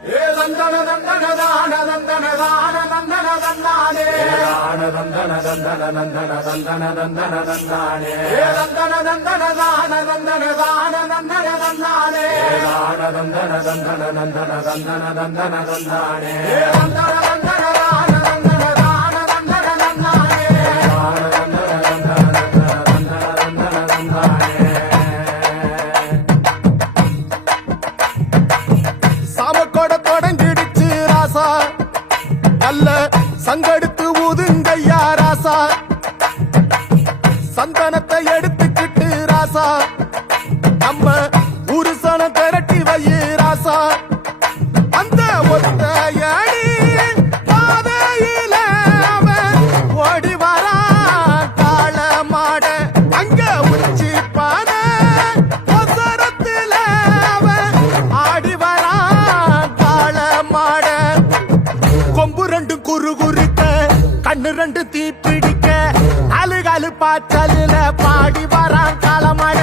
தந்தன தந்தன தான தந்தன தான தந்தன தந்தானே தான தந்தன தந்தன தந்தன தந்தன தந்தன தந்தானே தந்தன தந்தன தான தந்தன தான தந்தன தந்தானே தான தந்தன தந்தன தந்தன தந்தன தந்தன தந்தானே தந்தன தந்தன தான தந்தன தான தந்தன தந்தானே தான தந்தன தந்தன தந்தன தந்தன தந்தானே சாமக்கோட தொடங்கிடுச்சு ராசா நல்ல சங்கெடுத்து ஊதுங்கய்யா ராசா சந்தனத்தை எடுத்துக்கிட்டு ராசா நம்ம ஊரு சனம் திரட்டி வையே ராசா அந்த ஒத்த அடி பாதையில அவன் ஓடி வரான் காள மாட அங்க உச்சி பானை ஒசரத்துல அவன் ஆடி வரான் காள மாட கொம்பு ரெண்டு குறு குறுக்க கண்ணு ரெண்டு தீ பிடிக்க அழுகாலு பாச்சலில பாடி வரான் காள மாட